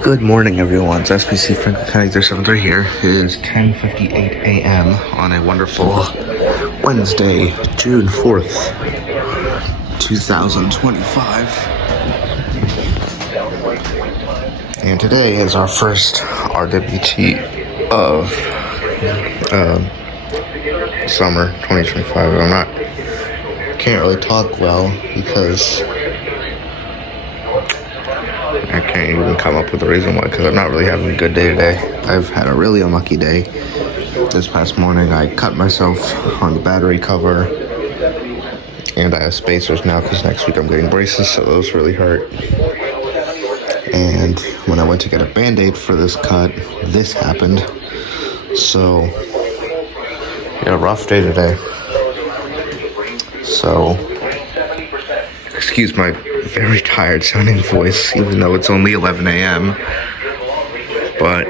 Good morning, everyone. It's SPC Franklin County 373 here. It is 10:58 a.m. on a wonderful Wednesday, June 4th, 2025. And today is our first RWT of summer 2025. Can't really talk well because I can't even come up with a reason why, because I'm not really having a good day today. I've had a really unlucky day. This past morning, I cut myself on the battery cover, and I have spacers now because next week I'm getting braces, so those really hurt. And when I went to get a Band-Aid for this cut, this happened. So, yeah, rough day today. So, excuse my very tired sounding voice, even though it's only 11 a.m. But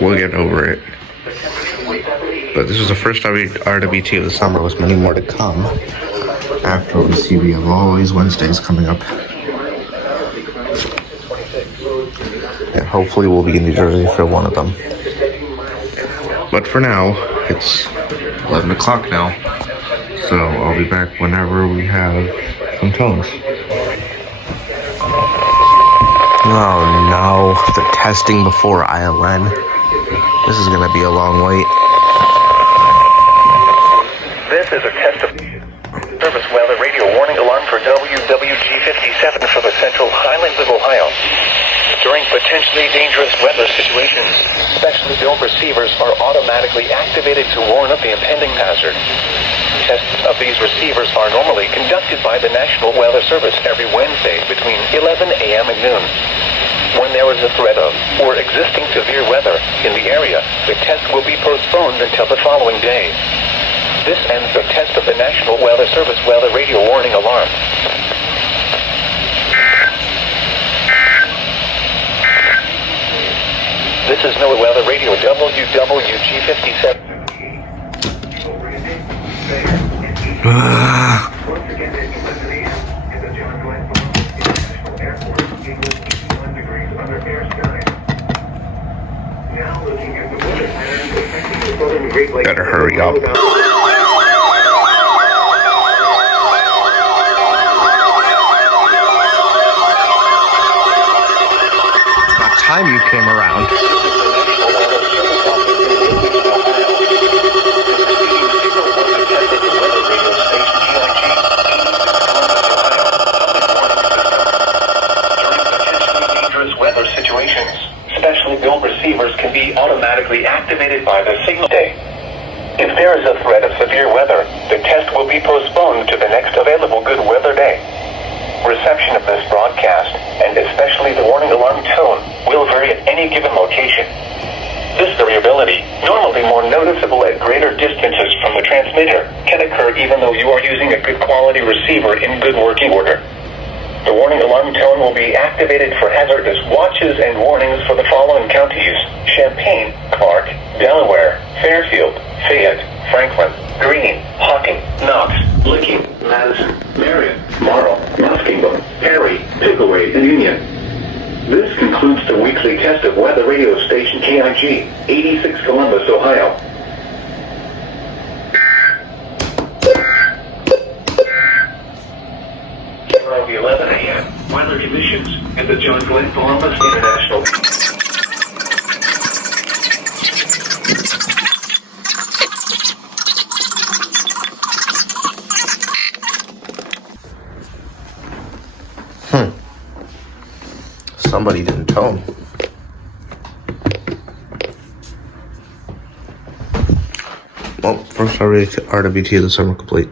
we'll get over it. But this was the first RWT of the summer, with many more to come. After OC, we have always Wednesdays coming up. And hopefully we'll be in New Jersey for one of them. But for now, it's 11 o'clock now. So I'll be back whenever we have some tones. Oh no, the testing before ILN. This is gonna be a long wait. This is a test of service weather radio warning alarm for WWG57 for the Central Highlands of Ohio. During potentially dangerous weather situations, specially built receivers are automatically activated to warn of the impending hazard. Tests of these receivers are normally conducted by the National Weather Service every Wednesday between 11 a.m. and noon. When there is a threat of or existing severe weather in the area, the test will be postponed until the following day. This ends the test of the National Weather Service weather radio warning alarm. This is NOAA Weather Radio WWG57. Better hurry up. It's about time you came around. Weather situations, specially built receivers can be automatically activated by the signal day. If there is a threat of severe weather, the test will be postponed to the next available good weather day. Reception of this broadcast, and especially the warning alarm tone, will vary at any given location. This variability, normally more noticeable at greater distances from the transmitter, can occur even though you are using a good quality receiver in good working order. The warning alarm tone will be activated for hazardous watches and warnings for the following counties: Champaign, Clark, Delaware, Fairfield, Fayette, Franklin, Greene, Hocking, Knox, Licking, Madison, Marion, Marl, Muskingum, Perry, Pickaway, and Union. This concludes the weekly test of weather radio station KIG, 86 Columbus, Ohio. 11 a.m. Weather conditions at the John Glenn Columbus International. Somebody didn't tone. Well, first RWT of the summer complete.